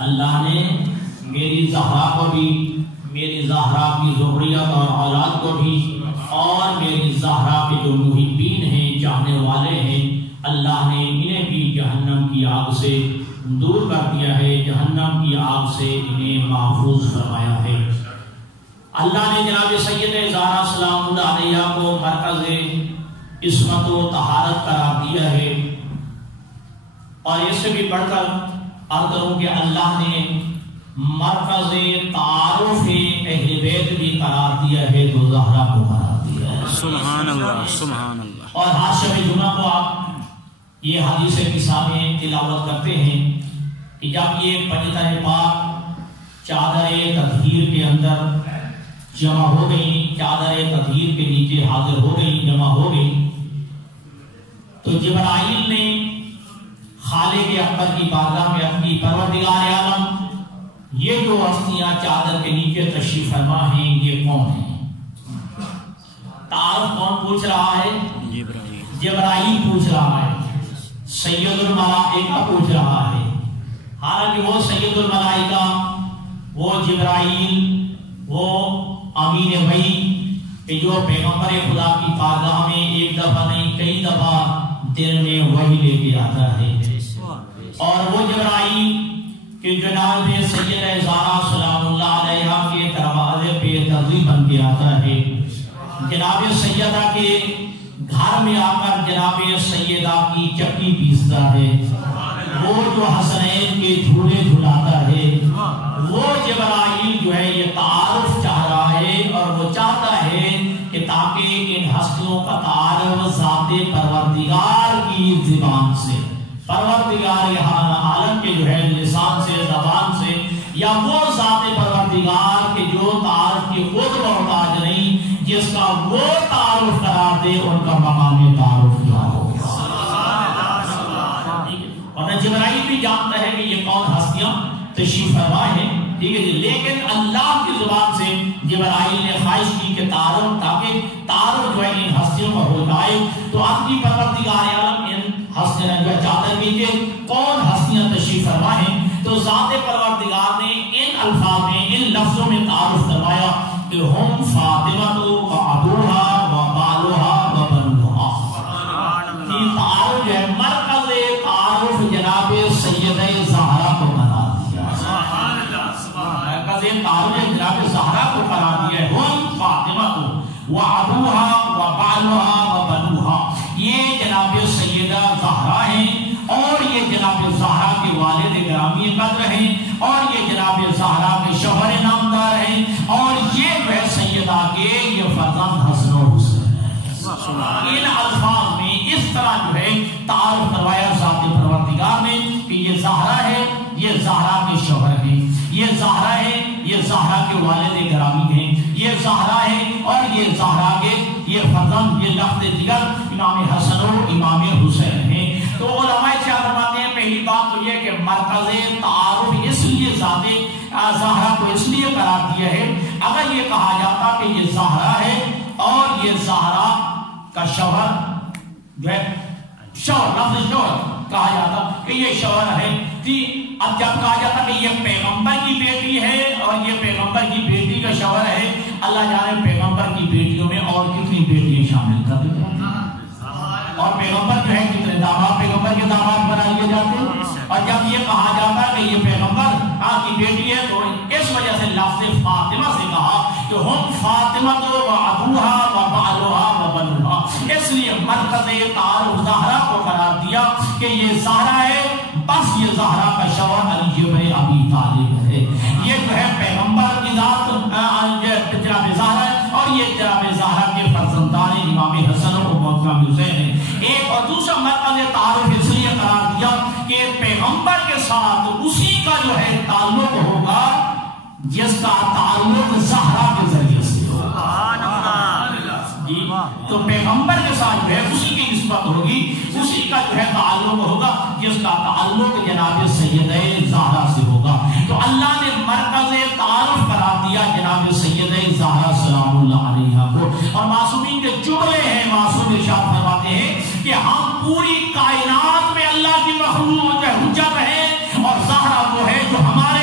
اللہ نے میری زہرا کو بھی، میری زہرا کی ذریت اور اولاد کو بھی، اور میری زہرا کے جو محبین ہیں، چاہنے والے ہیں، اللہ نے انہیں بھی جہنم کی آگ سے دور کر دیا ہے، جہنم کی آگ سے انہیں محفوظ فرمایا ہے۔ اللہ نے جناب سید زہرا سلام اللہ علیہ کو مرکز عصمت و طہارت قرار دیا ہے، اور اس سے بھی بڑھ کر عرض کروں کہ اللہ نے مرکز تعارف اہل بیت بھی قرار دیا ہے، تو زہرا کو قرار دیا ہے۔ سبحان اللہ، سبحان اللہ۔ اور ہر شب جمعہ کو آپ یہ حدیث نصابیں تلاوت کرتے ہیں کہ جب یہ پنجتن پاک چادر تطہیر کے اندر جمع ہو گئی، چادر تطہیر کے نیچے حاضر ہو گئی، جمع ہو گئی، تو جبرائیل نے خالق اکبر کی بارگاہ میں اپنی پروردگار عالم، یہ جو ہستیاں چادر کے نیچے تشریف فرما ہیں یہ کون ہیں؟ تعارف کون پوچھ رہا ہے؟ جبرائیل پوچھ رہا ہے، سید الملائکہ پوچھ رہا ہے۔ حالانکہ وہ سید الملائکہ، وہ جبرائیل، وہ امین وحی کہ جو پیغمبر خدا کی بارگاہ میں ایک دفعہ نہیں کئی دفعہ دل میں وحی لے کے آتا ہے، اور وہ جبرائیل کہ جناب سید زہرا سلام اللہ علیہ کے دروازے پہ ترغیب بن کے آتا ہے، جناب سیدہ کے گھر میں آ کر جناب سیدہ کی چکی پیستا ہے، وہ جو حسنین کے جھولے جھلاتا ہے، وہ جبرائیل جو ہے یہ تعارف چاہ رہا ہے، اور وہ چاہتا ہے کہ تاکہ ان ہستیوں کا تعارف ذات پروردگار کی زبان سے، پروردگار عالم کے جو ہے لسان سے، زبان سے، یا وہ ذات پروردگار کے جو تعارف کی خود محتاج نہیں، جس کا وہ تعارف قرار دے، ان کا مقام تعارف کیا ہوگا۔ اور جبرائیل بھی جانتا ہے کہ یہ کون ہستیاں تشریف فرما ہے، ٹھیک ہے جی، لیکن اللہ کی زبان سے جبرائیل نے خواہش کی کہ تعارف، تاکہ تعارف جو ہے ان ہستیوں کا ہو جائے، تو اپنی پروردگار عالم ان ہستیاں جو چادر نیچے کون ہستیاں تشریف فرما ہیں، تو ذات پروردگار نے ان الفاظ میں، ان لفظوں میں تعارف کروایا کہ ہم فاطمہ و ابوہا و بالوہا و بنوہا۔ یہ تعارف جو ہے مرکز تعارف جناب سیدہ زہرا کو قرار دیا، مرکز تعارف جناب زہرا کو قرار دیا ہے، ہم فاطمہ و ابوہا و بالوہا و بنوہا، یہ جناب سیدہ زہرا ہیں، اور یہ جناب زہرا کے والد گرامی قدر ہیں، اور یہ جناب زہرا کے شوہر نامدار ہیں، اور یہ جو ہے سیدہ کے یہ فرزند حسن و حسین ہے۔ ان الفاظ میں اس طرح جو ہے تعارف کروایا ذات پروردگار نے کہ یہ زہرا ہے، یہ زہرا کے شوہر ہیں، یہ زہرا ہے، یہ زہرا کے والد گرامی ہیں، یہ زہرا ہے، اور یہ زہرا کے یہ فرزند، یہ لخت جگر امام حسن و امام حسین ہیں۔ تو علماء کیا فرماتے ہیں؟ پہلی بات تو یہ کہ مرکز تعارف اس لیے ذات زہرا کو اس لیے قرار دیا ہے، اگر یہ کہا جاتا کہ یہ زہرا ہے اور یہ زہرا کا شوہر جو ہے، شوہر، لفظ شوہر کہا جاتا کہ یہ شوہر ہے، اب جب کہا جاتا کہ یہ پیغمبر کی بیٹی ہے اور یہ پیغمبر کی بیٹی کا شوہر ہے، اللہ جانے پیغمبر کی بیٹیوں میں اور کتنی بیٹیاں شامل کر دیتے ہیں، اور پیغمبر جو ہے کتنے داماد پیغمبر کے داماد بنا لیے جاتے ہیں، اور جب یہ کہا جاتا ہے کہ یہ پیغمبر کی بیٹی ہے، تو اس وجہ سے لفظ فاطمہ سے کہا کہ ہم فاطمہ و ابوہا و بالوہا و بنوہا، اس لیے مرکز تعارف زہرا کو قرار دیا کہ یہ زہرا ہے، بس یہ زہرا کا شوہر علی بن ابی طالب ہے، یہ جو ہے پیغمبر کی ذات جناب زہرا ہے، اور یہ جناب زہرا کے فرزندان امام حسن و امام حسین ہیں۔ ایک اور دوسرا مرکز تعارف اس لیے قرار دیا کہ پیغمبر کے ساتھ اسی کا جو ہے تعلق ہوگا جس کا تعلق زہرا کے ذریعے سے ہوگا، تو پیغمبر کے ساتھ جو ہے اسی کی نسبت ہوگی، اسی کا جو ہے تعلق ہوگا جس کا تعلق جناب سیدہ زہرا سے ہوگا۔ تو اللہ نے مرکز تعارف قرار دیا جناب سیدہ زہرا سلام اللہ علیہ کو، اور معصومین کے جملے ہیں، معصوم ارشاد فرماتے ہیں کہ ہم پوری کائنات میں اللہ کی مخلوق حجت ہے، اور زہرا وہ ہے جو ہمارے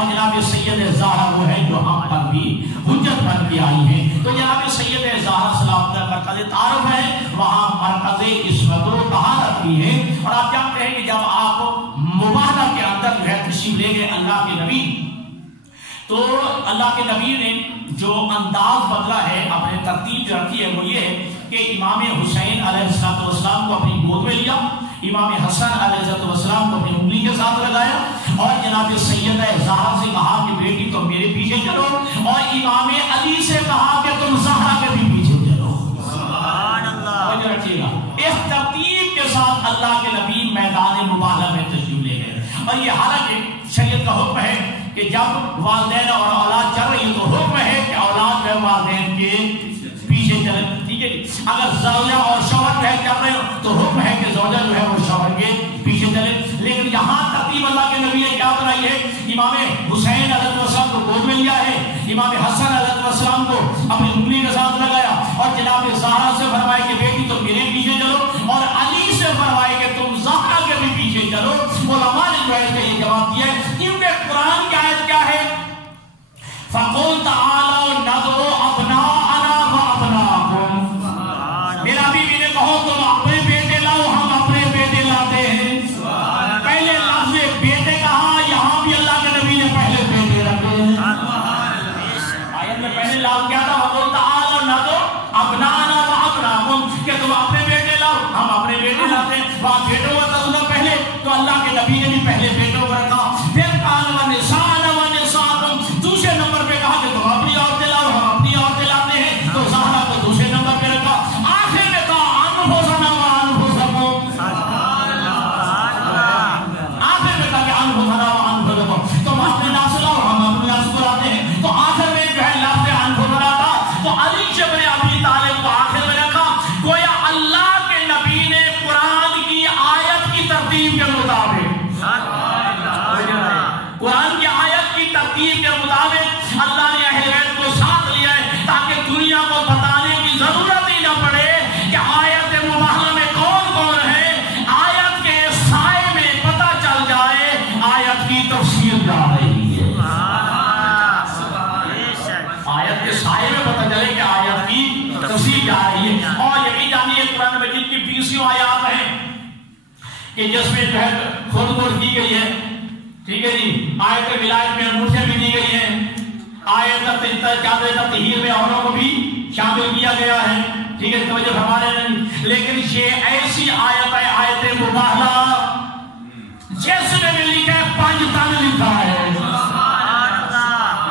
اور جناب سید زہرا وہ ہے جو ہم پر بھی حجت بن کے آئی ہیں. تو جناب سید زہرا سلام کا مرکز تعارف ہے, وہاں مرکز عصمت و طہارت بھی ہے. اور آپ جانتے ہیں کہ جب آپ مباہلہ کے اندر جو ہے تشریف لے گئے اللہ کے نبی, تو اللہ کے نبی نے جو انداز بدلا ہے, اپنے ترتیب جو رکھی ہے وہ یہ ہے کہ امام حسین علیہ السلام کو اپنی گود میں لیا, امام حسن علیہ السلام کو اپنی انگلی کے ساتھ لگایا, اور جناب سیدہ زہرا سے کہا کہ بیٹی تم میرے پیچھے چلو, اور امام علی سے کہا کہ تم زہرا کے بھی پیچھے چلو. سبحان اللہ. رکھیے گا اس ترتیب کے ساتھ اللہ کے نبی میدان مباہلہ میں تشریف لے گئے. اور یہ حالانکہ شریعت کا حکم ہے کہ جب والدین اور اولاد چل رہی ہے تو حکم ہے کہ اولاد جو والدین کے پیچھے چلے. ٹھیک ہے جی. اگر زوجہ اور شوہر جو ہے چل رہے ہو تو حکم ہے کہ زوجہ جو ہے وہ شوہر کے پیچھے چلے. لیکن یہاں ترتیب اللہ کے نبی نے کیا بنائی ہے, امام حسین علیہ السلام کو گود میں لیا ہے, امام حسن علیہ السلام کو اپنی انگلی کے ساتھ لگایا, اور جناب زہرا سے فرمایا کہ بیٹی تم میرے پیچھے چلو, اور علی سے فرمایا کہ تم زہرا کے بھی پیچھے چلو. علماء نے جو ہے یہ جواب دیا ہے کیونکہ قرآن کی آیت کیا ہے, فَقُلْ تَعَالَوْا نَدْعُ أَبْنَاءَنَا وَأَبْنَاءَكُمْ. میرا بیوی نے کہو تم اپنے بیٹے لاؤ, ہم اپنے بیٹے لاتے ہیں. پہلے لفظ بیٹے کہا, یہاں بھی اللہ کے نبی نے پہلے بیٹے رکھے. آیت میں پہلے لفظ کیا تھا, فَقُلْ تَعَالَوْا نَدْعُ أَبْنَاءَنَا وَأَبْنَاءَكُمْ, کہ تم اپنے بیٹے لاؤ, ہم اپنے بیٹے لاتے ہیں. وہاں بیٹوں کا تذکرہ پہلے, تو اللہ کے نبی نے بھی پہلے بیٹوں کو رکھا. پھر قال وَنِسَاءً وَنِسَاءَكُمْ, دوسرے نمبر پہ کہا کہ تم اپنی عورتیں لاؤ, ہم اپنی عورتیں لاتے ہیں. تو زہرا کو دوسرے نمبر پہ رکھا. آخر میں کہا أَنفُسَنَا وَأَنفُسَكُمْ, آخر میں کہا کہ أَنفُسَنَا وَأَنفُسَكُمْ, تم اپنے ناس لاؤ, ہم اپنے ناس کو لاتے ہیں. تو آخر میں جو ہے لفظ أنفُسَنَا تھا, تو علی ابن ابی طالب کو آخر میں رکھا. گویا اللہ کے نبی نے قرآن کی آیت کی ترتیب کے مطابق, قرآن کی آیت کی ترتیب کے مطابق اللہ نے اہل بیت کو ساتھ لیا ہے, تاکہ دنیا کو بتانے کی ضرورت ہی نہ پڑے کہ آیت مباہلہ میں کون کون ہے. آیت کے سائے میں پتہ چل جائے آیت کی تفسیر جا رہی ہے. آیت کے سائے میں پتہ چلے کہ آیت کی تفسیر جا رہی ہے. اور یقین جانیے قرآن مجید کی 20 آیات ہیں کہ جس میں جو ہے خود کی گئی ہے. ٹھیک ہے جی. آیت ولایت میں انگوٹھیاں بھی دی گئی ہیں, آیت تطہیر میں عورتوں کو بھی شامل کیا گیا ہے. ٹھیک ہے, توجہ فرما رہے ہیں. لیکن یہ ایسی آیت ہے, آیت مباہلہ, جس میں بھی لکھا ہے 5 تن لکھا ہے.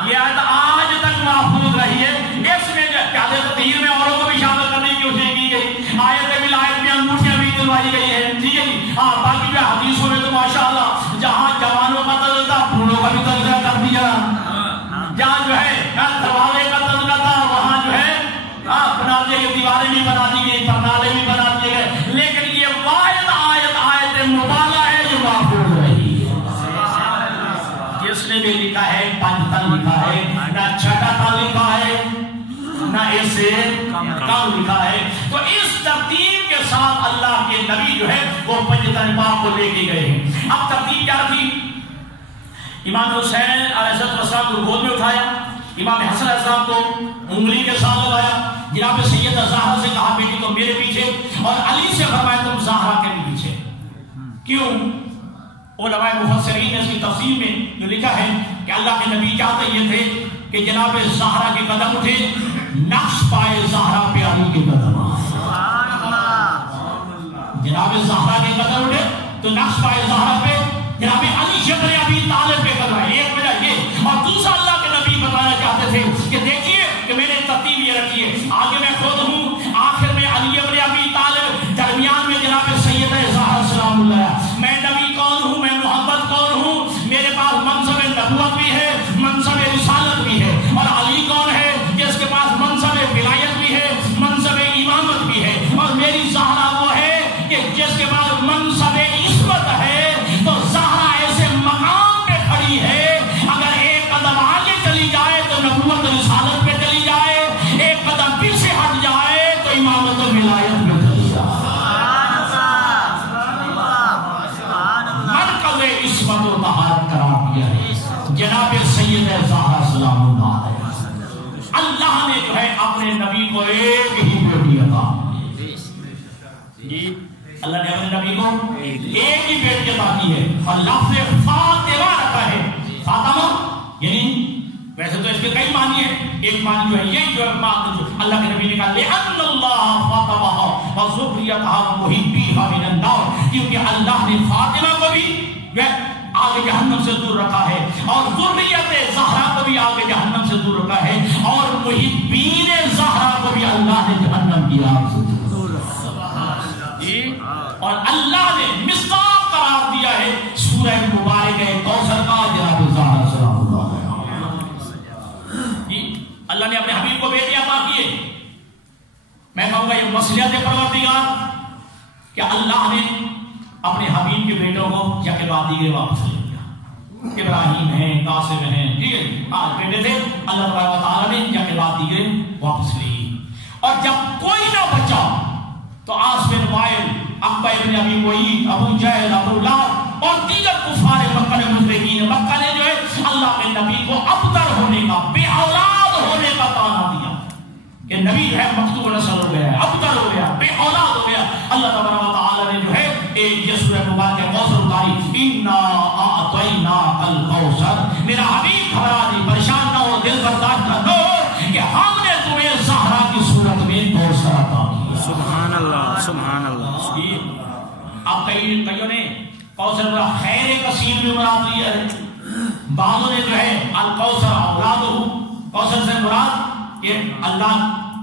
یہ آیت آج تک محفوظ رہی ہے. اس میں تطہیر میں عورتوں کو بھی شامل کرنے کی کوشش کی گئی, آیت ولایت میں انگوٹھیاں بھی دلوائی گئی ہے. ٹھیک ہے جی. ہاں, باقی جو حدیثوں میں تو ماشاءاللہ جہاں جوانوں کا تذکرہ تھا, بوڑھوں کا بھی تذکرہ کر دیا. جہاں جو ہے دروازے کا تذکرہ تھا, وہاں جو ہے بنانے کی دیواریں بھی بنا دی گئی, پردے بھی بنا دیے گئے. لیکن یہ واحد آیت مباہلہ ہے جو محفوظ رہی ہے. جس نے بھی لکھا ہے 5 تن لکھا ہے, نہ 6 تن لکھا ہے, نہ اس سے کم لکھا ہے. تو اس ترتیب کے ساتھ اللہ کے نبی جو ہے وہ 5 تن پاک کو لے کے گئے ہیں. اب ترتیب کیا تھی, امام حسین علیہ السلام کو گود میں اٹھایا, امام حسن علیہ السلام کو انگلی کے ساتھ لگایا, جناب سیدہ زہرا سے کہا بیٹی تم میرے پیچھے, اور علی سے فرمایا تم زہرا کے بھی پیچھے. کیوں؟ علماء مفسرین نے اس کی تفسیر میں جو لکھا ہے کہ اللہ کے نبی چاہتے یہ تھے کہ جناب زہرا کے قدم اٹھے, نقش پائے زہرا پہ علی کے قدم. جناب زہرا کے قدم اٹھے تو نقش پائے زہرا پہ جناب علی ابن ابی طالب کے قدم. ایک وجہ یہ, اور دوسرا اللہ کے نبی بتانا چاہتے تھے کہ دیکھیے کہ میں نے ترتیب یہ رکھی ہے, آگے میں خود ہوں, آخر میں علی ابن ابی طالب, درمیان میں جناب سیدہ زہرا سلام اللہ. میں نبی کون ہوں, میں محمد کون ہوں, میرے پاس منصب نبوت بھی ہے, منصب رسالت بھی ہے. اور علی کون ہے, جس کے پاس منصب ولایت بھی ہے, منصب امامت بھی ہے. اور میری زہرا وہ ہے کہ جس کے پاس منصب عصمت ہے. تو زہرا ایسے اللہ نے اپنے نبی کو ایک ہی بیٹی عطا کی ہے اور لفظ فاطمہ رکھا ہے. فاطمہ یعنی ویسے تو اس کے کئی معنی ہیں، ایک معنی جو ہے یہی جو ہے اللہ کے نبی نے کہا لِأَنَّ اللَّهَ فَاطَمَهَا وَذُرِّيَّتَهَا وَمُحِبِّيهَا مِنَ النَّارِ، کیونکہ اللہ نے فاطمہ کو بھی آگ جہنم سے دور رکھا ہے اور ذریت زہرا کو بھی آگ جہنم سے دور رکھا ہے اور محبین زہرا کو بھی اللہ نے جہنم کی آگ سے دور رکھا ہے. اور اللہ نے مصداق قرار دیا ہے سورہ مبارکہ کوثر کا جناب زہرا سلام اللہ علیہ. اللہ نے اپنے حبیب کو بیٹے عطا کیے. میں کہوں گا یہ مصلحت پروردگار کہ اللہ نے اپنے حبیب کے بیٹوں کو یا کے بعد دیگرے واپس لے لیا. ابراہیم ہیں، قاسم ہیں، ٹھیک ہے، آج بیٹے تھے، اللہ تعالیٰ نے یا کے بعد دیگرے واپس لے لی. اور جب کوئی نہ بچا تو عاص بن وائل، عقبہ ابن ابی معیط، ابو جہل، ابو لہب اور دیگر کفار مکہ نے مشرکین مکہ نے جو ہے اللہ کے نبی کو ابتر ہونے کا، بے اولاد ہونے کا طعنہ دیا کہ نبی ہے مقتول نسل ہو گیا ہے، ابتر ہو گیا، بے اولاد ہو گیا. اللہ تبارک و تعالی نے جو ہے یہ سورہ مبارکہ کوثر اتاری. انا اعطیناک الکوثر، میرا حبیب گھبرا نہیں، پریشان نہ ہو، دل برداشت نہ ہو کہ ہم نے تمہیں زہرا کی صورت میں کوثر عطا کیا. سبحان اللہ سبحان اللہ. اب کئیوں نے کوثر خیر کثیر میں مراد لیا ہے، بعضوں نے جو ہے الکوثر اولاد، کوثر سے مراد یہ اللہ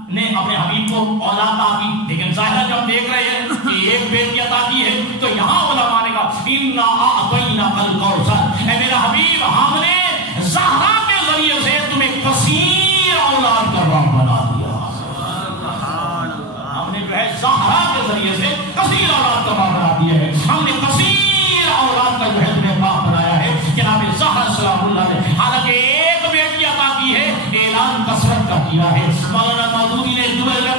نے اپنے حبیب کو اولاد عطا کی. لیکن ظاہر جب دیکھ رہے ہیں کہ ایک بیٹی عطا کی ہے تو یہاں علماء نے کہا انا اعطیناک الکوثر، اے میرا حبیب ہم نے زہرا کے ذریعے سے تمہیں کثیر اولاد کا باپ بنا دیا. ہم نے جو ہے زہرا کے ذریعے سے کثیر اولاد کا باپ بنا دیا ہے. ہم نے کثیر اولاد کا جو ہے تمہیں باپ بنایا ہے. جناب زہرا سلام اللہ نے حالانکہ ایک بیٹی عطا کی ہے، اعلان کثرت کا کیا ہے. مولانا مودودی نے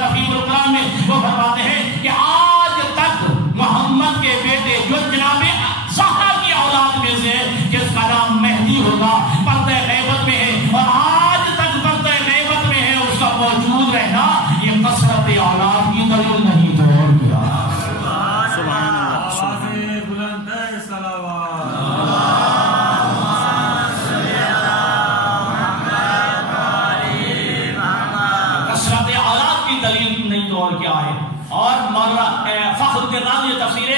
تفہیم القرآن میں وہ فرماتے ہیں کہ آج تک محمد کے بیٹے جو جناب زہرا کی اولاد میں سے جس کا نام مہدی ہوگا پردہ غیبت میں ہے اور آج تک پردہ غیبت میں ہے، اس کا موجود رہنا یہ کثرت اولاد کی دلیل نہیں تو اور کیا. سبحان اللہ. اور کیا ہے. اور مولانا فخر الدین رازی نے تفسیر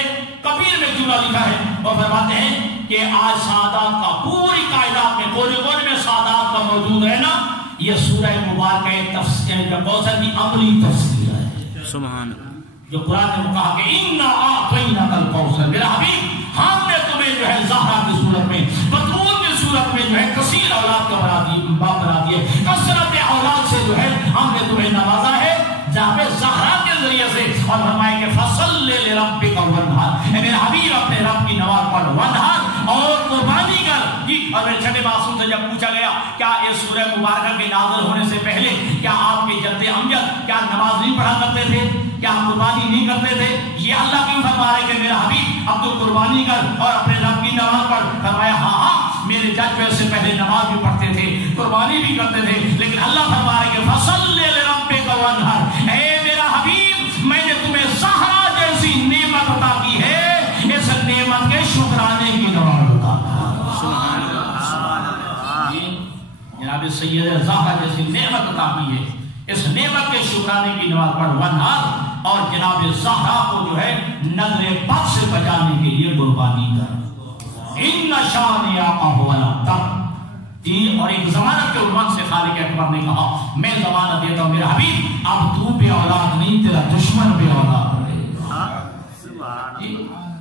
کبیر میں جملہ لکھا ہے، وہ فرماتے ہیں کہ آج سعادات کا پوری کائنات میں کونے کونے میں سعادات کا موجود رہنا یہ سورہ مبارکہ تفسیر کوثر کی عملی تفسیر ہے. سبحان اللہ. جو قرآن نے کہا کہ انا اعطیناک الکوثر، میرا حبیب ہم نے تمہیں جو ہے زہرا کی صورت میں، بطول کی صورت میں جو ہے کثیر اولاد کا باپ بنا دیے. کثرت اولاد سے جو ہے ہم نے تمہیں نوازا ہے جہاں پہ زہرا کے ذریعے سے. اور فرمائے کہ فصل لربک وانحر، اے میرے حبیب اپنے رب کی نماز پڑھ، وانحر اور قربانی کر. اور میرے چھٹے معصوم سے جب پوچھا گیا کیا اس سورہ مبارکہ کے نازل ہونے سے پہلے کیا آپ کے جد امجد کیا نماز نہیں پڑھا کرتے تھے، کیا قربانی نہیں کرتے تھے؟ یہ اللہ کیوں فرما رہے کہ میرا حبیب اب تو قربانی کر اور اپنے رب کی نماز پڑھ؟ فرمایا ہاں میرے جد سے پہلے نماز بھی پڑھتے تھے، قربانی بھی کرتے تھے، لیکن اللہ فرما رہے کہ فصل لربک وانحر، اے میرا حبیب میں نے تمہیں زہرا جیسی نعمت عطا کی ہے، اس نعمت کے شکرانے کی نماز عطا. جناب سید زہرا جیسی نعمت عطا کی ہے، اس نعمت کے شکرانے کی نماز پڑھ. وانحر اور جناب زہرا کو جو ہے نظر بد سے بچانے کے لیے قربانی کر. ان شانئک هو الابتر. اور ایک ضمانت کے عنوان سے خالق اکبر نے کہا میں ضمانت دیتا ہوں میرا حبیب اب تو بے اولاد نہیں، تیرا دشمن بے اولاد رہے.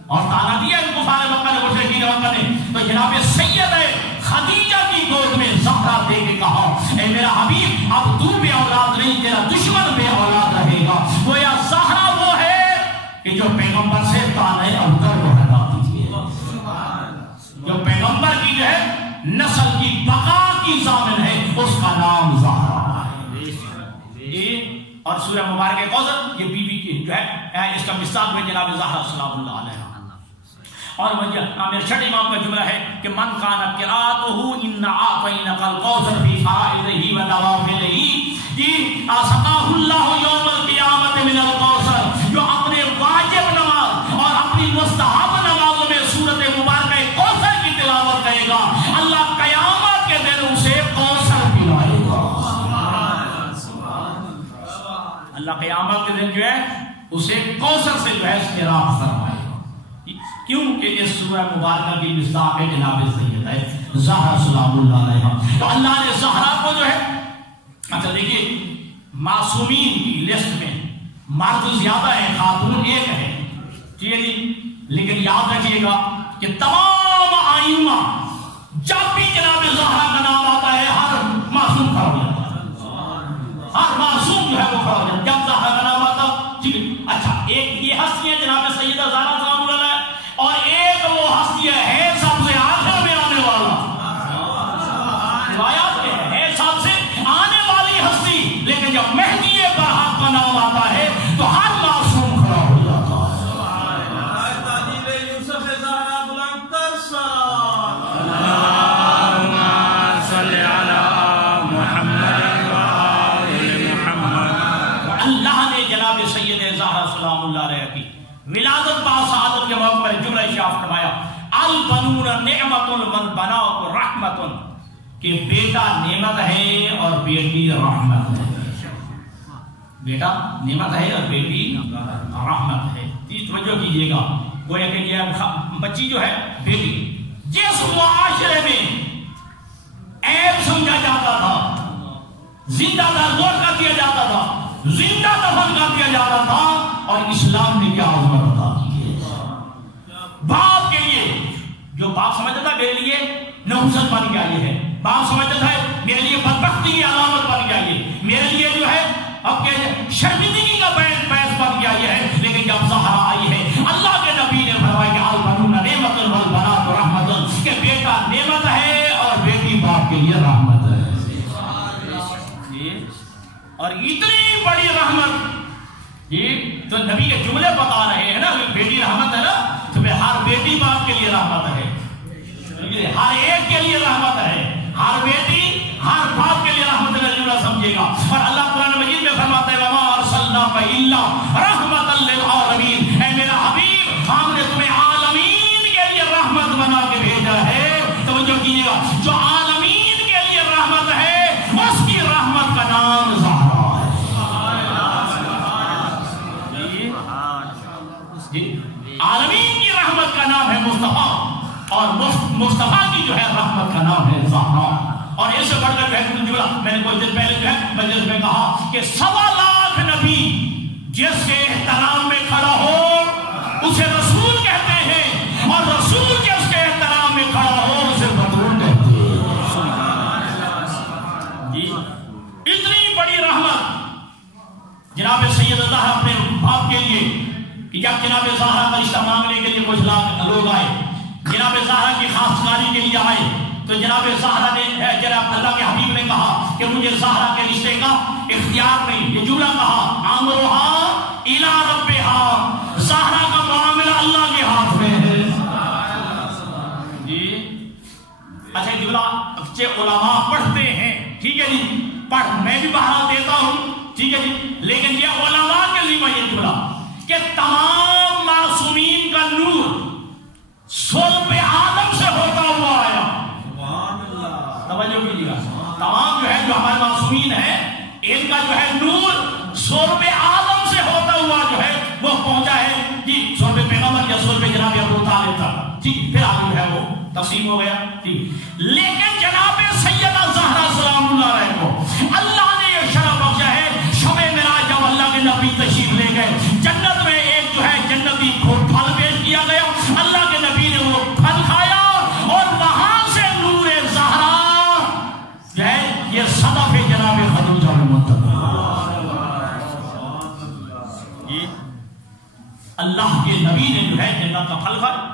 اور تعالیٰ دیا ان کفار مکہ نے مشرکین مکہ نے تو جناب سید خدیجہ کی گود میں زہرا دے کے کہا اے میرا حبیب اب تو بے اولاد نہیں، تیرا دشمن بے اولاد رہے گا. گویا زہرا وہ ہے کہ جو پیغمبر سے تانے ابتر کو ہٹاتی ہے، جو پیغمبر کی جو ہے نسل کی بقا کی ضامن ہے، اس کا نام زہرا ہے. اور سورہ مبارکہ کوثر یہ بی بی کی جو ہے اس کا مثال میں جناب زہرا سلام اللہ علیہ. اور میرے چھٹے امام کا جملہ ہے کہ من کانت قراءتہ انا اعطیناک الکوثر فی فرائضہ و نوافلہ سقاہ اللہ یوم القیامت من الکوثر، جو اپنے واجب قیامت کے دن جو ہے اسے کوثر سے جو ہے سیراب فرمائے گا. کیونکہ یہ سورہ مبارکہ کی مصداق ہے جناب سیدہ زہرا سلام اللہ علیہا. تو اللہ نے زہرا کو جو ہے, اچھا دیکھیے معصومین کی لسٹ میں مرد زیادہ ہے, خاتون ایک ہے, ٹھیک ہے جی. لیکن یاد رکھیے گا کہ تمام آئمہ جب بھی جناب زہرا کا نام آتا ہے ہر معصوم کھڑا ہو جاتا ہے, ہر معصوم جو ہے وہ کھڑا ہو جاتا ہے جب زہرا کا نام آتا. ٹھیک ہے, اچھا ایک یہ ہستی ہے جناب سیدہ زہرا سلام اللہ علیہا, اور ایک وہ ہستی ہے سب سے آخر میں آنے والا, روایات میں ہے سب سے آنے والی ہستی. لیکن جب مہدی برحق کا نام آتا ہے تو ہر معصوم کھڑا ہو جاتا ہے. اللہ نے جناب سید زہرا سلام اللہ علیہ کی ولادت با سعادت کے موقع پر جملہ ارشاد فرمایا البنون نعمت والبنات رحمت, کہ بیٹا نعمت ہے اور بیٹی رحمت ہے. بیٹا نعمت ہے اور بیٹی رحمت ہے. توجہ کیجئے گا, گویا کہ یہ بچی جو ہے بیٹی جس معاشرے میں عیب سمجھا جاتا تھا, زندہ دار کر دیا جاتا تھا, زندہ دفن کر دیا جاتا تھا, اور اسلام نے کیا عظمت عطا کی ہے باپ کے لیے. جو باپ سمجھتا تھا میرے لیے نحوست بن گیا یہ ہے, باپ سمجھتا تھا میرے لیے بدبختی کی علامت بن گیا یہ, میرے لیے جو ہے اب شرمندگی کا باعث بن گیا یہ ہے. لیکن جب زہرا آئی ہے اللہ کے نبی نے فرمایا کہ البنون نعمت والبنات رحمت, کہ بیٹا نعمت ہے اور بیٹی باپ کے لیے رحمت ہے. اور اتنی بڑی رحمت یہ تو نبی کے جملے بتا رہے ہیں نا, بیٹی رحمت ہے نا, تو ہر بیٹی باپ کے لیے رحمت ہے, ہر ایک کے لیے رحمت ہے, ہر بیٹی ہر باپ کے لیے رحمت کا جملہ سمجھے گا. اور اللہ قرآن مجید میں فرماتا ہے وما ارسلناک الا رحمتا للعالمین, اے میرا حبیب ہم نے تمہیں عالمین کے لیے رحمت بنا کے بھیجا ہے. توجہ کیجیے گا, جو عالمین کے لیے رحمت ہے اس کی رحمت کا نام زہرا ہے. عالمین کی رحمت کا نام ہے مصطفیٰ, اور مصطفیٰ کی جو ہے رحمت کا نام ہے زہرا. اور اس سے بڑھ کر میں نے کچھ دن پہلے جو ہے مجلس میں کہا کہ 1.25 لاکھ نبی جس کے احترام میں کھڑا ہو اسے رسول کہتے ہیں, اور رسول جس کے احترام میں کھڑا ہو اسے بدرون کہتے ہیں. جی اتنی بڑی رحمت جناب سید زہرا اپنے باپ کے لیے, کہ جب جناب زہرا کا رشتہ مانگنے کے لیے کچھ لوگ آئے, جناب زہرا کی خواستگاری کے لیے آئے, تو جناب زہرا نے جناب اللہ کے حبیب نے کہا کہ مجھے زہرا کے رشتے کا اختیار نہیں. یہ جملہ کہا امرها الی ربها, زہرا کا معاملہ اللہ کے ہاتھ میں ہے. جی اچھا جملہ اچھے علماء پڑھتے ہیں, ٹھیک ہے جی, پڑھ میں بھی بہرحال دیتا ہوں, ٹھیک ہے جی, لیکن یہ علماء کے ذمہ یہ جملہ کہ تمام معصومین کا نور صلب آدم سے ہوتا ہوا آیا. توجہ کیجیے گا, تمام جو ہے جو ہمارے معصومین ہیں ان کا جو ہے نور صلب آدم سے ہوتا ہوا جو ہے وہ پہنچا ہے جی صلب پیغمبر یا صلب جناب ابو طالب تک, ٹھیک, پھر آگے جو ہے وہ تقسیم ہو گیا, ٹھیک. لیکن جناب سیدہ زہرا سلام اللہ علیہ کو اللہ نے یہ شرف بخشا ہے, شب معراج جب اللہ کے نبی تشریف لے گئے, جنت میں ایک جو ہے جنتی پھل پیش کیا گیا, اللہ کے نبی نے وہ پھل کھایا, اور وہاں سے نور زہرا جو ہے یہ صدف جناب خدیجہ میں منتقل. اللہ کے نبی نے جو ہے جنت کا پھل کھایا,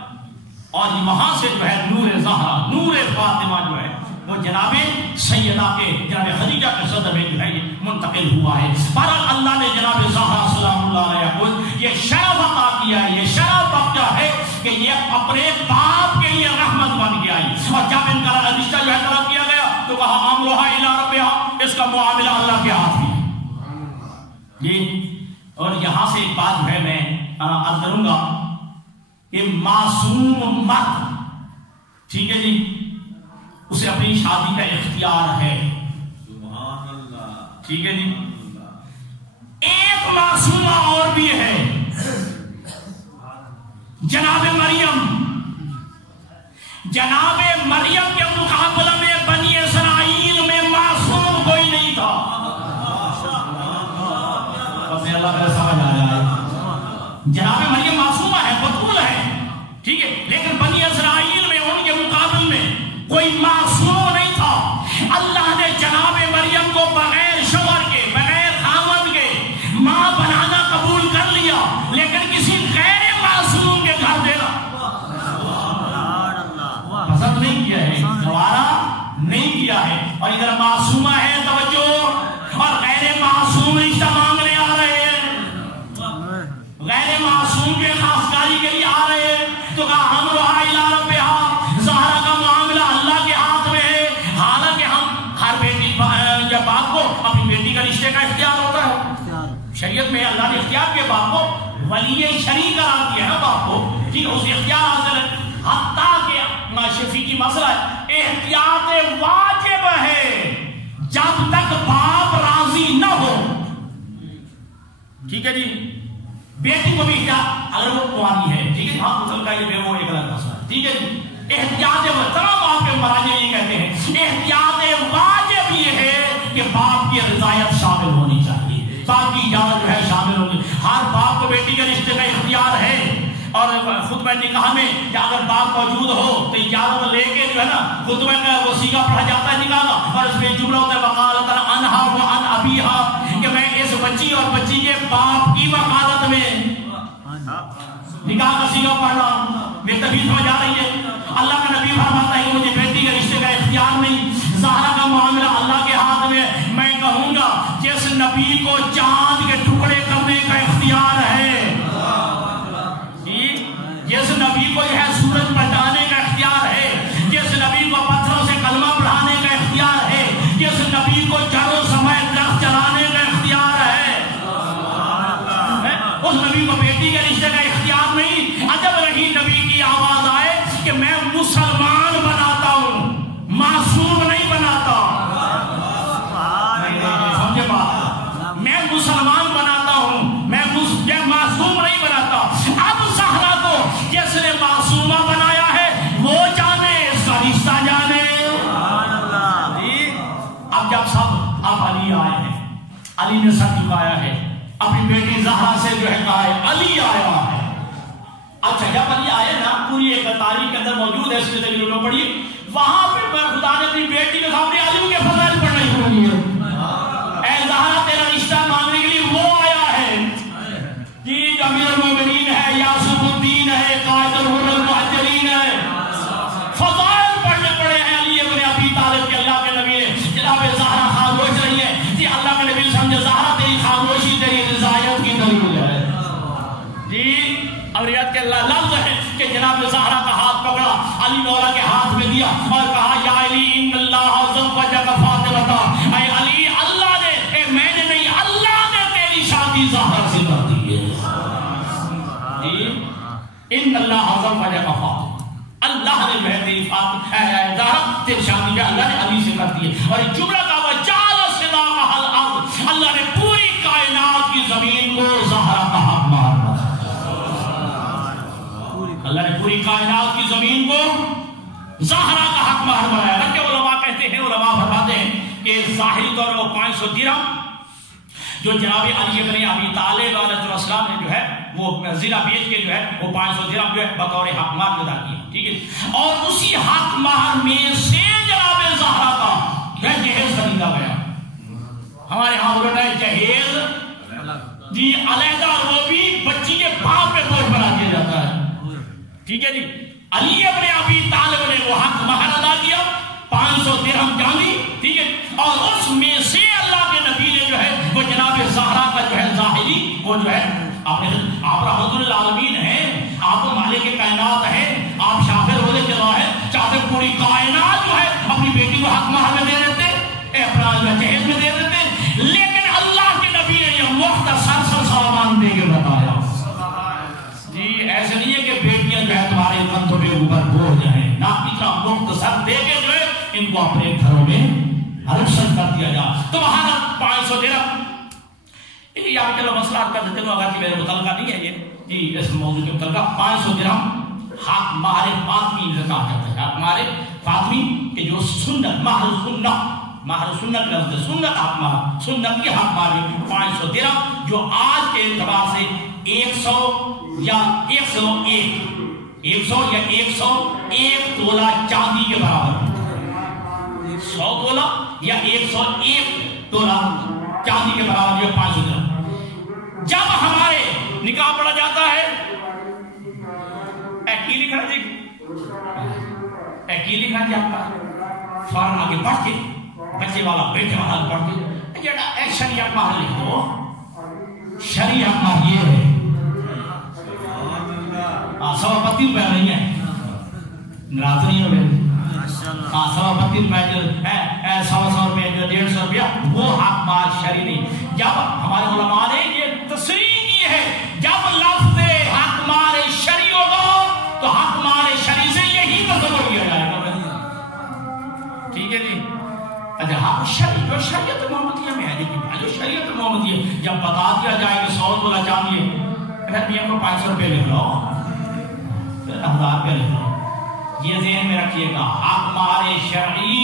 اور وہاں سے جو ہے نور زہرا, نور فاطمہ جو ہے وہ جناب سیدہ کے جناب خدیجہ کے صدر میں جو ہے یہ منتقل ہوا ہے. بہرحال اللہ نے جناب زہرا سلام اللہ علیہ کو یہ شرف عطا کیا ہے, یہ شرف بخشا ہے کہ یہ اپنے باپ کے لیے رحمت بن گیا ہے. اور جب ان کا رشتہ جو ہے طلب کیا گیا تو کہا امرها الی ربها, اس کا معاملہ اللہ کے ہاتھ میں. جی اور یہاں سے ایک بات ہے میں عرض کروں گا کہ معصوم مرد, ٹھیک ہے جی, اسے اپنی شادی کا اختیار ہے, ٹھیک ہے جی. ایک معصومہ اور بھی ہے، جناب مریم۔ جناب مریم کے مقابلہ میں بنی اسرائیل میں معصوم کوئی نہیں تھا۔ اللہ کا سمجھ آ رہا ہے، جناب مریم معصومہ ہے، بطول ہے، ٹھیک ہے، لیکن بنی اسرائیل میں ان کے مقابل میں کوئی معصوم نہیں تھا۔ اللہ نے جناب مریم کو بغیر شوہر کے، بغیر خاوند کے ماں بنانا قبول کر لیا، لیکن کسی غیر معصوم کے گھر دینا پسند نہیں کیا ہے، گوارا نہیں کیا ہے۔ اور ادھر معصومہ ہے، توجہ، اور غیر معصوم رشتہ مانگنے آ رہے ہیں، غیر معصوم کے خاصکاری کے لیے آ رہے ہیں، تو کہا ہم رہا الی ربہا، زہرا کا معاملہ اللہ کے ہاتھ میں ہے۔ حالانکہ ہم ہر بیٹی جب باپ کو اپنی بیٹی کا رشتے کا اختیار ہوتا ہے، شریعت میں اللہ نے اختیار کے باپ کو ولی شرعی قرار دیا ہے نا، باپ کو ٹھیک ہے، اس اختیار حاصل ہے۔ حتیٰ کہ شفیع کی مسئلہ ہے، احتیاط واجب ہے جب تک باپ راضی نہ ہو، ٹھیک ہے جی۔ بیٹی کو بھی احتیاط، اگر وہ قوانی ہے، ٹھیک ہے، ہاں مسلم کا یہ وہ ایک الگ مسئلہ ہے، ٹھیک ہے جی۔ احتیاط تمام باپ کے مراجع یہ کہتے ہیں، احتیاط واجب یہ ہے کہ باپ کی رضایت شامل ہونی چاہیے، باپ کی اجازت جو ہے شامل ہونی۔ ہر باپ کو بیٹی کے رشتے کا اختیار ہے، اور خطبہ نکاح میں اگر باپ موجود ہو تو اجازت لے کے جو ہے نا خطبہ کا وہ سیگا پڑھا جاتا ہے نکاح کا، اور اس میں جملہ ہوتا ہے وقالت عنہا وعن ابیہا، کہ میں اس بچی اور بچی کے باپ کی وکالت میں نکاح کا سیگا پڑھ رہا ہوں۔ بے طبیعت سمجھ آ رہی ہے؟ اللہ کا نبی فرماتا ہے کہ مجھے بیٹی کے رشتے کا اختیار نہیں، زہرا کا معاملہ اللہ کے ہاتھ میں۔ میں کہوں گا جس نبی کو چاند کے ٹکڑے کرنے کا اختیار ہے، جس نبی کو جو ہے سورج پلٹانے کا اختیار ہے، جس نبی کو پتھروں سے کلمہ پڑھانے کا اختیار ہے، جس نبی کو جڑوں سمیت درخت چلانے کا اختیار ہے، اس نبی کو بیٹی کے رشتے کا اختیار نہیں۔ عجب رہی نبی کی آواز آئے کہ میں مسلمان بناتا ہوں، معصوم نہیں بناتا، سمجھے بات، میں مسلمان بناتا ہوں، میں معصوم نہیں بناتا۔ اب زہرا کو جس نے معصومہ بنایا ہے وہ جانے، اس کا رشتہ جانے۔ اب جب سب اب علی آئے ہیں، علی نے سر جھکایا ہے، اپنی بیٹی زہرا سے جو ہے کہا ہے علی آیا ہے۔ اچھا جب علی آئے نا، پوری ایک تاریخ کے اندر موجود ہے، اس کے ذریعے میں پڑھیے، وہاں پہ خدا نے اپنی بیٹی کے سامنے علی کے فضائل پڑھنا شروع کیے۔ اے زہرا تیرا رشتہ مانگنے کے لیے وہ آیا ہے جی، امیر المومنین ہے، یاسر الدین ہے، قائد الحر المہاجرین ہے، فضائل پڑھنے پڑے ہیں علی ابن ابی طالب کے۔ اللہ کے نبی نے جناب زہرا خاموش رہی ہے جی، اللہ کے نبی سمجھے زہرا تیری خاموشی تیری رضایت کی دلیل ہے جی۔ اوریات کے اللہ لفظ ہے کہ جناب زہرا کا ہاتھ پکڑا، علی مولا کے ہاتھ میں دیا اور کہا یا علی ان اللہ زوجک فاطمہ، اے علی اللہ نے، میں نے نہیں، اللہ نے تیری شادی زہرا سے کر دی ہے جی۔ ان اللہ زوجک فاطمہ، اللہ نے جو ہے تیری زہرا تیری شادی جو اللہ نے علی سے کر دی ہے۔ اور جملہ کا وجعل صداقہ الارض، اللہ نے پوری کائنات کی زمین کو زہرا کا حق مار دیا، اللہ نے پوری کائنات کی زمین کو زہرا کا حق مہر بنایا۔ رکھے علماء کہتے ہیں، علماء فرماتے ہیں کہ ظاہری طور پر 500 درہم جو جناب علی ابن ابی طالب علیہ السلام نے جو ہے وہ زنا بیچ کے جو ہے وہ 500 درہم جو ہے بطور حق مہر ادا کیا، ٹھیک ہے۔ اور اسی حق مہر میں سے جناب زہرا کا جہیز خریدا گیا۔ ہمارے ہاں بولتا ہے جہیز جی علیحدہ، وہ بھی بچی کے باپ پہ بوجھ بنا دیا جاتا ہے، ٹھیک ہے جی۔ علی ابن ابی طالب نے وہ حق مہر ادا کیا، 500 درہم چاندی، ٹھیک ہے۔ اور اس میں سے اللہ کے نبی نے جو ہے وہ جناب زہرا کا جو ہے ظاہری وہ جو ہے آپ رحمت للعالمین ہیں، آپ مالک کائنات ہیں، آپ شافر ہونے کے ظاہر چاہتے پوری کائنات جو ہے اپنی بیٹی کو حق مہر میں دے دیتے، اپنا جہیز میں دے دیتے، لیکن اللہ کے نبی نے یہ مختصر سا سامان دے کے بتایا جی۔ ایسے نہیں ہے کہ بیٹیاں جو ہے تمہارے کندھوں کے اوپر بوجھ جائیں، نہ اتنا مختصر دے کے جو ہے ان کو اپنے گھروں میں رخصت کر دیا جا۔ تمہارا 500 درہم یہاں چلو مسئلہ کر دیتے ہیں اگر کہ میرے متعلقہ نہیں ہے یہ جی اس موضوع کے متعلقہ 500 درہم حق مہر فاطمی زکات کرتا ہے. حق مہر فاطمی کہ جو سنت مہر سنت لفظ سنت حق مہر سنت کی حق مہر 500 درہم جو آج کے اعتبار سے 100 یا 101 تولہ چاندی کے برابر 100 تولہ یا 101 تولہ چاندی کے برابر یہ 500 درہم. جب ہمارے نکاح پڑا جاتا ہے ایک لکھا جی آپ کا فوراً آگے بڑھ کے بچے والا بیٹے والا بڑھ کے جڑا ایک شریعت مہر لکھ دو. شریعت مہر یہ ہے 132 روپے نہیں ہے ناراض نہیں ہو گئے 132 روپے 100 روپے 150 روپیہ وہ حق مہر شرعی نہیں. جب ہمارے علماء نے یہ تصریح کی ہے جب لفظ حق مہر شرعی ہوگا تو حق مہر شرعی سے یہی تصور کیا جائے گا. ٹھیک ہے جی. اچھا حق شرعی جو شریعت محمدیہ میں ہے جو شریعت محمدیہ جب بتا دیا جائے کہ 100 تولہ چاندی ہے پھر میاں کو 500 روپے لکھ لو 1000 روپے لکھ لو. یہ ذہن میں رکھیے گا حق مہر شرعی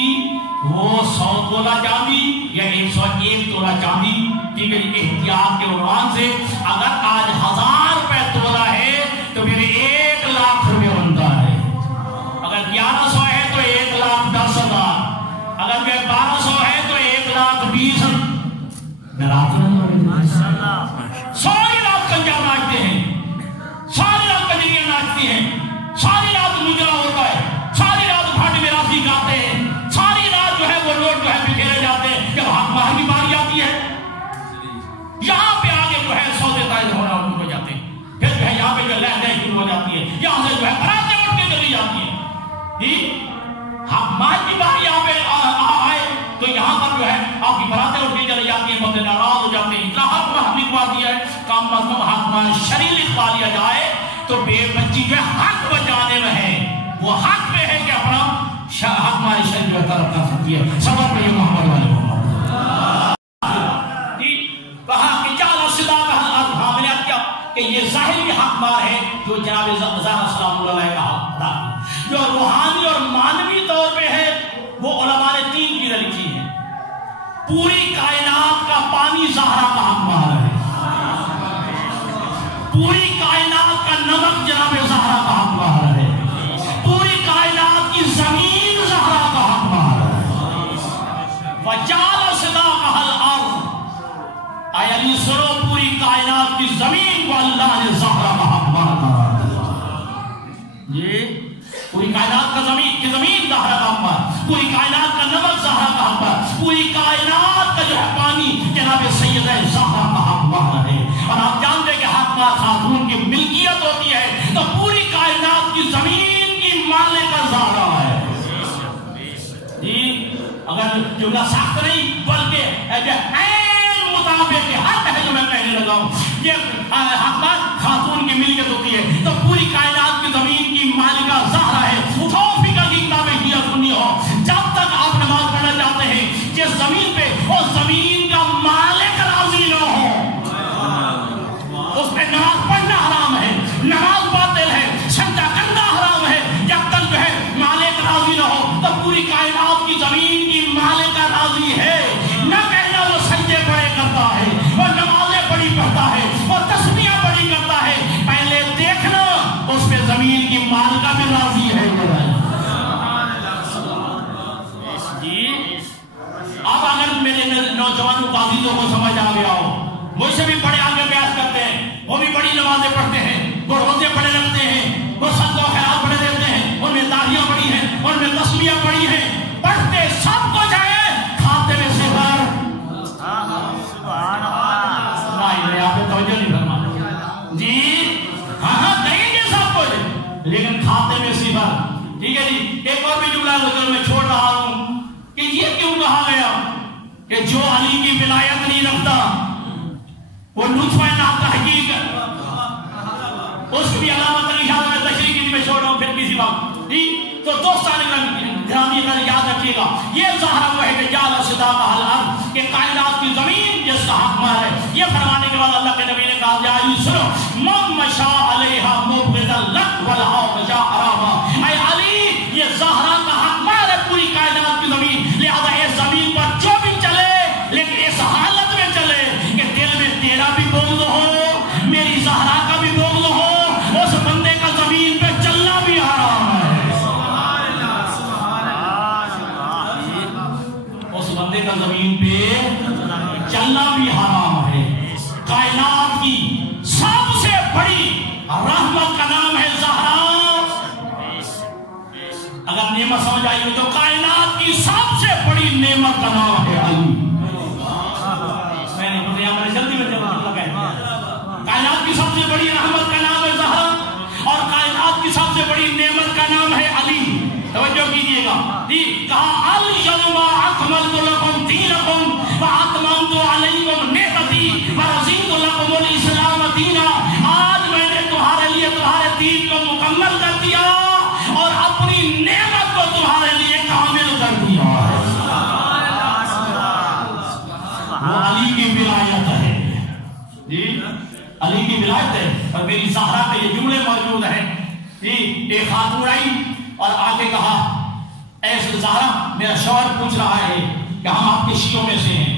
وہ 100 تولہ چاندی یا 101 تولہ چاندی. ٹھیک ہے جی. احتیاط کے عنوان سے اگر آج 1000 روپے تولہ ہے تو پھر 1 لاکھ روپے بنتا ہے. اگر 1100 ہے تو 1,10,000. اگر 1200 ہے تو 1,20,000. ساری رات کنجر ناچتے ہیں ساری رات کنجریاں ناچتی ہیں ساری رات مجرا ہوتا ہے ساری رات بھاٹ میں راسی گاتے ہیں ساری رات جو ہے وہ لوگ جو ہے بکھیرے جاتے ہیں. جب حق مہر کی باری آتی ہے یہاں پہ آگے جو ہے سودے طے ہونا شروع ہو جاتے ہیں. پھر جو ہے یہاں پہ جو لہجہ شروع ہو جاتی ہے یہاں سے جو ہے براتیں اٹھ کے چلی جاتی ہیں. حق مہر کی باری یہاں پہ آئے تو یہاں پر جو ہے آپ کی براتیں اٹھ کے چلی جاتی ہیں بندے ناراض ہو جاتے ہیں. اتنا حق مہر لکھوا دیا ہے کم از کم حق مہر شرعی لکھوا دیا جائے تو بے بچی جو حق بچانے میں ہے وہ حق پہ ہے کہ اپنا حق مہر شرعی جو ہے طرف کر سکتی ہے. سبب پہ یہ محمد والے کہ یہ ظاہری حق مہر ہے جو جناب زہرا سلام اللہ علیہ کا تھا. جو روحانی اور معنوی طور پہ ہے وہ علماء نے 3 چیزیں لکھی ہیں. پوری کائنات کا پانی زہرا کا حق مہر ہے. پوری کائنات کا نمک جناب زہرا کا حق مہر ہے. پوری کائنات کی زمین زہرا کا حق مہر ہے. وجعل صداقها الارض. اے علی سنو پوری کائنات کی زمین کو اللہ نے زہرا کا حق مہر قرار دیا. یہ پوری کائنات کا زمین زہرا کا حق مہر. پوری کائنات کا نمک زہرا کا حق مہر. پوری کائنات کا جو ہے پانی جناب سیدہ زہرا کا حق مہر ہے. اور آپ جانتے ہیں کہ حق مہر خاتون کی ملکیت ہوتی ہے تو پوری کائنات کی زمین کی مالک زہرا ہے. جی اگر جملہ سخت نہیں بلکہ مطابق حق ہے جو میں کہنے لگا ہوں یہ حق مہر خاتون کی ملکیت ہوتی ہے تو پوری کائنات کی زمین کی مالکہ زہرا ہے. فقہ کی کتابیں کیا سنی ہو جب تک آپ نماز پڑھنا چاہتے ہیں جس زمین پہ وہ زمین کا مالک راضی نہ ہو اس پہ نماز پڑھنا حرام ہے. نماز باطل ہے. سجدہ کرنا حرام ہے. جب تک جو ہے مالک راضی نہ ہو تو پوری کائنات کی زمین کی مالکہ راضی ہے. نہ کہنا وہ سجدے پڑے کرتا ہے وہ نمازیں پڑھی کرتا ہے وہ تسبیحیں پڑھی کرتا ہے. پہلے دیکھنا اس پہ زمین کی مالکہ بھی راضی ہے. اب اگر میرے نوجوانوں کو عزیزوں کو سمجھ آ گیا ہو مجھ سے بھی بڑے آگے بیعت کرتے ہیں وہ بھی بڑی نمازیں پڑھتے ہیں وہ روزے پڑھے رکھتے ہیں وہ صدقہ و خیرات پڑھے دیتے ہیں ان میں داڑیاں پڑھی ہیں ان میں تسبیحیں پڑھی ہیں پڑھتے سب کو جائے کھاتے میں صفر. آپ نے توجہ نہیں فرمایا جی. ہاں دیں گے سب کچھ لیکن کھاتے میں صفر. ٹھیک ہے جی. ایک اور بھی جملہ میں چھوڑ رہا ہوں کہ یہ کیوں کہا گیا کہ جو علی کی ولایت نہیں رکھتا وہ نطفہ ناتحقیق اس کی بھی علامت انشاءاللہ میں تشریح کی میں چھوڑ رہا ہوں پھر کسی وقت. تو دوستان گرامی یاد رکھیے گا یہ ظاہر ہوا ہے کہ جعل صداقها الارض کہ کائنات کی زمین جس کا حق مہر ہے یہ یہ فرمانے کے بعد اللہ کے نبی نے کہا یا علی سنو من مشا علیہا مبغضا لک ولہا مشا حراما، اے علی یہ زہرا کا حق مال ہے پوری کائنات کی زمین، لہذا اس زمین پر جو بھی چلے لیکن اس حالت میں چلے کہ دل میں تیرا بھی بغض ہو، میری زہرا کا بھی بغض ہو، اس بندے کا زمین پہ چلنا بھی حرام ہے، اس بندے کا زمین پہ چلنا بھی حرام ہے۔ کائنات کی سب سے بڑی رحمت کا نام ہے زہرا۔ اگر نعمت سمجھ آئی تو کائنات کی سب سے بڑی نعمت کا نام ہے علی۔ میں نے جلدی میں کائنات کی سب سے بڑی رحمت کا نام ہے زہرا اور کائنات کی سب سے بڑی نعمت کا نام ہے علی۔ توجہ کیجئے گا، کہا الیوم اکملت لکم دینکم واتممت علیکم نعمتی ورضیت لکم الاسلام دینا، آج میں نے تمہارے لیے تمہارے دین کو مکمل کر دیا اور اپنی نعمت کو تمہارے لیے کامل کر دیا۔ وہ علی کی ولایت ہے، جی علی کی ولایت ہے۔ اور میری زہرا کے یہ جملے موجود ہیں، ایک خاتون آئی اور آگے کہا اے زہرا میرا شوہر پوچھ رہا ہے کہ ہم آپ کے شیعوں میں سے ہیں۔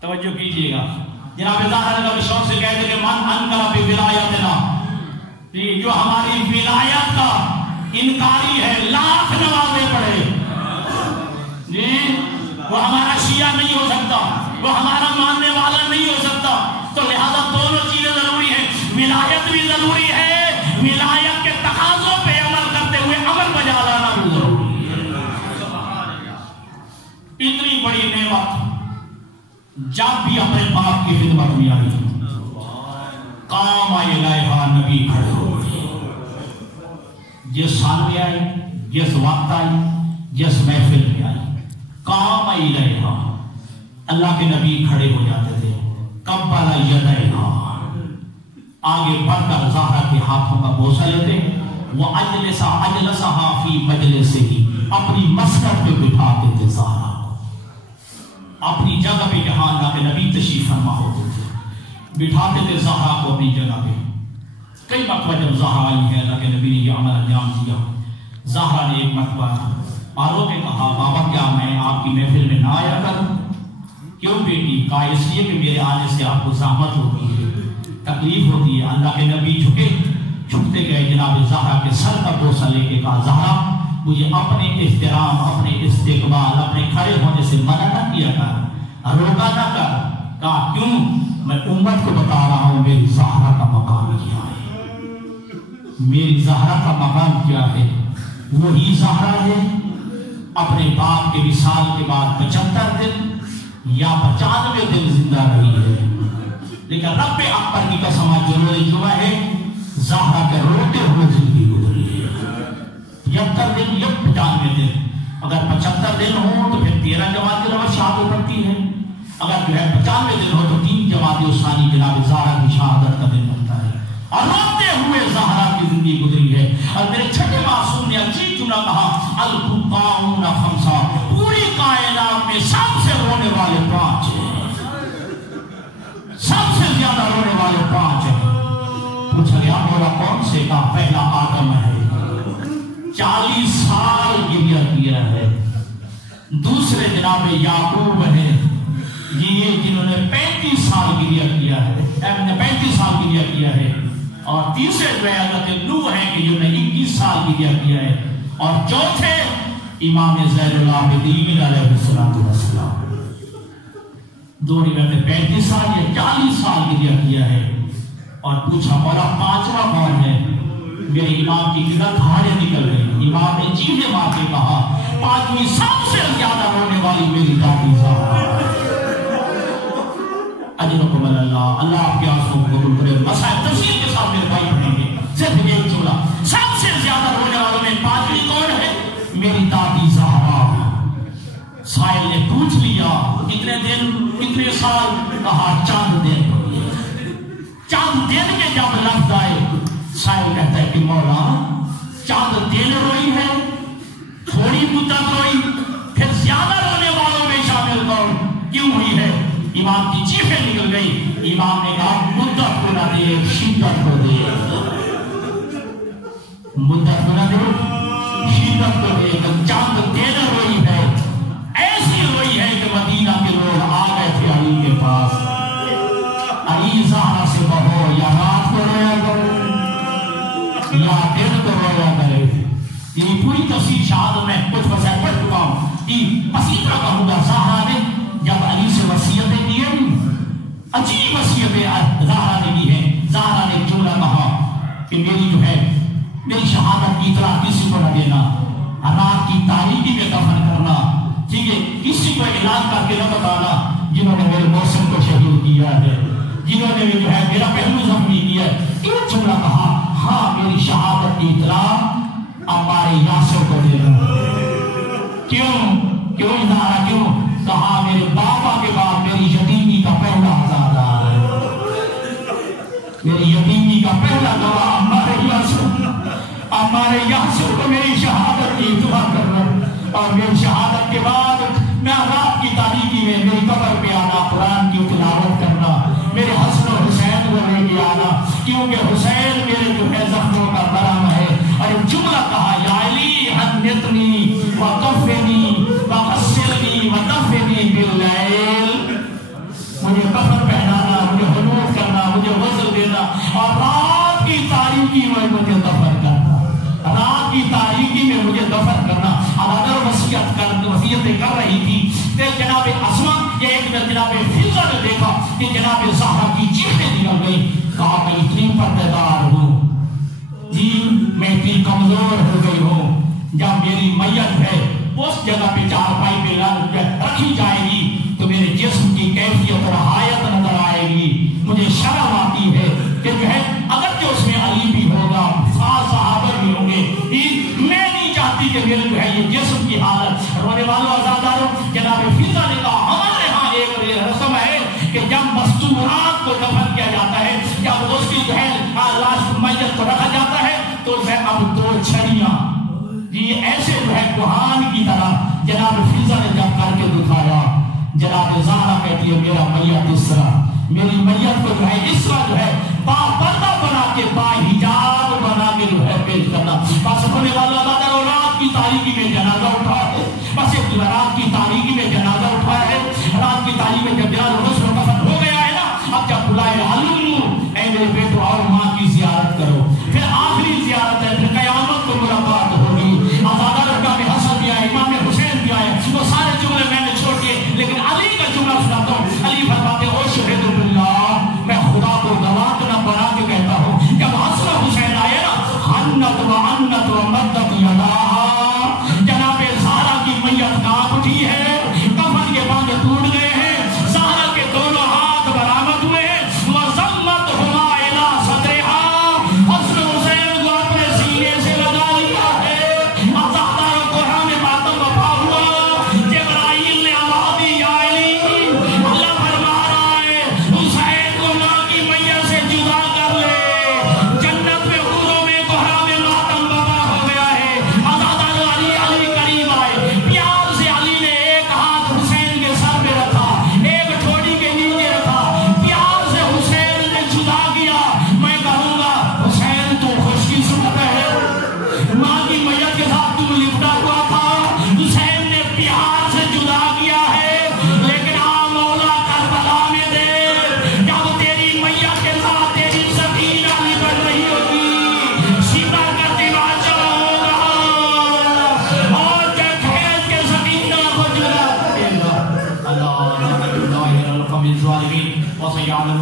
توجہ کیجئے گا، جناب زہرا نے کہا شوہر سے کہہ دے کہ من انکر بولایتنا، جو ہماری ولایت کا انکاری ہے لاکھ نمازیں پڑھے، جی وہ ہمارا شیعہ نہیں ہو سکتا، وہ ہمارا ماننے والا نہیں ہو سکتا۔ تو لہذا دونوں چیزیں ضروری ہیں، ولایت بھی ضروری ہے، ولایت کے تقاضوں پہ عمل کرتے ہوئے عمل بجا لانا بھی ضروری ہے۔ اتنی بڑی نعمت جب بھی اپنے باپ کی خدمت میں آئی کام آئے لائحہ نبی کھڑے ہو گئے، جس سال میں آئی، جس وقت آئی، جس محفل میں آئی، کام آئی لائحہ اللہ کے نبی کھڑے ہو جاتے تھے۔ قبل یدیہا، آگے بڑھ کر زہرا کے ہاتھوں کا بوسہ لیتے، وہ اجلسہا فی مجلسہ ہی، اپنی مسکن پہ بٹھا دیتے زہرا کو، اپنی جگہ پہ جہاں اللہ کے نبی تشریف فرما ہوتے تھے بٹھاتے تھے زہرا کو اپنی جگہ پہ۔ کئی مرتبہ جب زہرا آئی ہے اللہ کے نبی نے یہ عمل انجام دیا، زہرا نے ایک مرتبہ آرو کے کہا بابا کیا میں آپ کی محفل میں نہ آیا کروں؟ کیوں بیٹی؟ کہا اس لیے کہ میرے آنے سے آپ کو زحمت ہوتی ہے، تکلیف ہوتی ہے۔ اللہ کے نبی جھکتے گئے، جناب زہرا کے سر کا بوسہ لے کے کہا زہرا مجھے اپنے احترام، اپنے استقبال، اپنے کھڑے ہونے سے منع نہ کیا کر، روکا نہ کر۔ کہا کیوں؟ میں امت کو بتا رہا ہوں میری زہرا کا مقام کیا ہے، میری زہرا کا مقام کیا ہے۔ وہی زہرا ہے اپنے باپ کے وصال کے بعد 75 دن یا 95 دن زندہ رہی ہے، لیکن رب اکبر کی قسم جو روز جمعہ ہے زہرا کے روتے ہوئے زندگی گزری ہے۔ 75 دن یا 95 دن، اگر 75 دن ہو تو پھر 13 جماعت نمبر شہادت پڑتی ہے، اگر 95 دن ہو تو 3 جماعت ثانی جناب زہرا کی شہادت کا دن بنتا ہے، اور روتے ہوئے زہرا کی زندگی گزری ہے۔ اور میرے چھٹے معصوم نے عجیب جملہ کہا البقاؤن خمسہ، پوری کائنات میں سب سے رونے والے 5 ہیں، سب سے زیادہ رونے والے 5 ہیں۔ پوچھا گیا مولا کون سے؟ کہا پہلا آدم ہے، 40 سال گریہ کیا ہے۔ دوسرے جناب یعقوب ہے، یہ جنہوں نے 35 سال گریہ کیا ہے، 35 سال گریہ کیا ہے۔ اور تیسرے جو ہے حضرت نوح ہے کہ جنہوں نے 21 سال گریہ کیا ہے۔ اور چوتھے امام زین العابدین علیہ السلام، دو روایتیں 35 سال یا 40 سال گریہ کیا ہے۔ اور پوچھا مولا 5واں کون ہے؟ میرے امام کی گرد دھاڑے نکل گئی۔ امام نے چیخے مار کے کہا 5ویں سب سے زیادہ رونے والی میری دادی زہرا ہے۔ اجرکم اللہ، اللہ آپ کے آنسوں کو قبول کرے۔ مسائل تفصیل کے ساتھ میرے بھائی پڑھیں گے، صرف ایک جملہ۔ سب سے زیادہ رونے والوں میں 5ویں کون ہے؟ میری دادی زہرا۔ سائل نے پوچھ لیا کتنے دن کتنے سال؟ کہا چند دن۔ چند دن کے جب لفظ آئے، سائل کہتا ہے کہ مولا چند دن روئی ہے، تھوڑی مدت روئی، پھر زیادہ رونے والوں میں شامل کون کیوں ہوئی ہے؟ امام کی چیخیں نکل گئی. امام نے کہا مدت کو نہ دے شدت کو دے, مدت کو نہ دے شدت کو دے. چاند دینا روئی ہے, ایسی روئی ہے کہ مدینہ کے لوگ آ گئے تھے علی کے پاس. علی زہرا سے بہو, یا رات کو رویا کرو یا دن کو رویا کرے. یہ پوری تفسیر شہادت میں کچھ مسائل پڑھ چکا ہوں. بس اتنا کہوں گا, زہرا نے جب علی سے وصیتیں کی ہیں, عجیب وصیتیں زہرا نے کی ہیں. زہرا نے جملہ کہا کہ میری جو ہے میری شہادت کی اطلاع کسی کو نہ دینا, رات کی تاریکی میں دفن کرنا, ٹھیک ہے, کسی کو اعلان کر کے نہ بتانا جنہوں نے میرے موسم کو شہید کیا ہے, جنہوں نے جو ہے میرا پہلو زخمی کیا ہے. ایک جملہ کہا, ہاں میری شہادت کی اطلاع ہمارے یاسر کو دینا. کیوں ادارہ کیوں؟ کہا میرے بابا کے بعد میری یتیمی کا پہلا آزادار ہے, میری یتیمی کا پہلا گواہ ہمارے یاسر کو میری شہادت کی اطلاع کرنا. اور میری شہادت کے بعد میں رات کی تاریکی میں میری قبر پہ آنا, قرآن کی تلاوت کرنا, میرے حسن و حسین کو لے کے آنا, کیونکہ حسین میرے جو ہے زخموں کا مرہم ہے. اور ایک جملہ کہا, یا علی حنتنی وکفنی وغسلنی ودفنی باللیل, مجھے کفن پہنانا, مجھے حنوط کرنا, مجھے غسل دینا, اور رات کی تاریکی میں مجھے دفن کرنا, رات کی تاریکی میں مجھے دفن کرنا. اب اگر وصیتیں کر رہی تھی تو جناب اسما یا ایک میں جناب فضا نے دیکھا کہ جناب زہرا کی چیخیں نکل گئی. کہا میں اتنی پردےدار ہوں جی, میں اتنی کمزور ہو گئی ہوں, جب میری میت ہے اس جگہ پہ چارپائی پہ رکھی جائے گی تو میرے جسم کی کیفیت اور حایت نظر آئے گی. مجھے شرم آتی ہے کہ جو ہے اگر جو اس میں علی بھی ہوگا, صحابہ بھی ہوں گے, میں نہیں چاہتی کہ میرے جو ہے یہ جسم کی حالت. رونے والوں آزاداروں, جناب فضا نے کہا ہمارے ہاں ایک رسم ہے کہ جب مستورات کو دفن کیا جاتا ہے, جب اس کی جو ہے لاش میت کو رکھا جاتا ہے تو اسے اب 2 چھڑیاں یہ ایسے جو ہے کوہان کی طرح جناب فضا نے جب کر کے دکھایا. جناب زہرا کہتی ہے میرا میت اس طرح, میری میت کو جو ہے اس طرح جو ہے با پردہ بنا کے, با حجاب بنا کے جو ہے پیش کرنا. بس ہونے والا دادا اور رات کی تاریکی میں جنازہ اٹھا ہے, بس ایک رات کی تاریکی میں جنازہ اٹھا ہے. رات کی تاریکی میں جب جنازہ غسل و کفن ہو گیا ہے نا, اب جب بلائے علم اے میرے بیٹو آؤ ماں کی زیارت کرو, پھر آخری زیارت ہے, پھر قیامت کو ملاقات ہوگی. آزادار امام حسن بھی آئے, امام حسین بھی آئے, وہ سارے جملے میں نے چھوڑ دیے, لیکن علی کا جملہ سناتا ہوں. علی فرماتے ہو شہید باللہ, میں خدا کو گواہ نہ بنا کے کہتا ہوں, جب حسن حسین آئے نا, حنت و عنت و مدت یدا, جناب زہرا کی میت کانپ اٹھی ہے, کفن کے باندھ ٹوٹ گئے ہیں, زہرا کے دونوں ہاتھ برآمد ہوئے ہیں, وضمت ہما الی صدرہا, حسن حسین کو اپنے سینے سے لگا لیا ہے. آزادار قرآن ماتم وفا ہوا, جبرائیل نے آواز دی یا علی, اللہ فرما رہا ہے حسین کو ماں کی میت سے جدا کر لے, جنت میں حوروں میں قرآن ماتم وفا ہو گیا ہے. آزادار علی علی قریب آئے, پیار سے علی نے ایک ہاتھ حسین کے سر پہ رکھا, ایک ٹھوڑی کے نیچے رکھا, پیار سے حسین نے جدا کیا. میں کہوں گا حسین تو خوش قسمت ہے, ماں کی میت کے ساتھ تم لپٹا ہوا تھا, حسین نے پیار سے جدا کیا ہے. لیکن آ مولا کربلا میں دے, جب تیری میت کے ساتھ تیری سکینہ لپٹ رہی ہوگی, سیدھا کر دیواچہ ہوگا, اور کھیل کے سکینہ کو جدا کرے گا. اللہ القوم الظالمین وسيعلم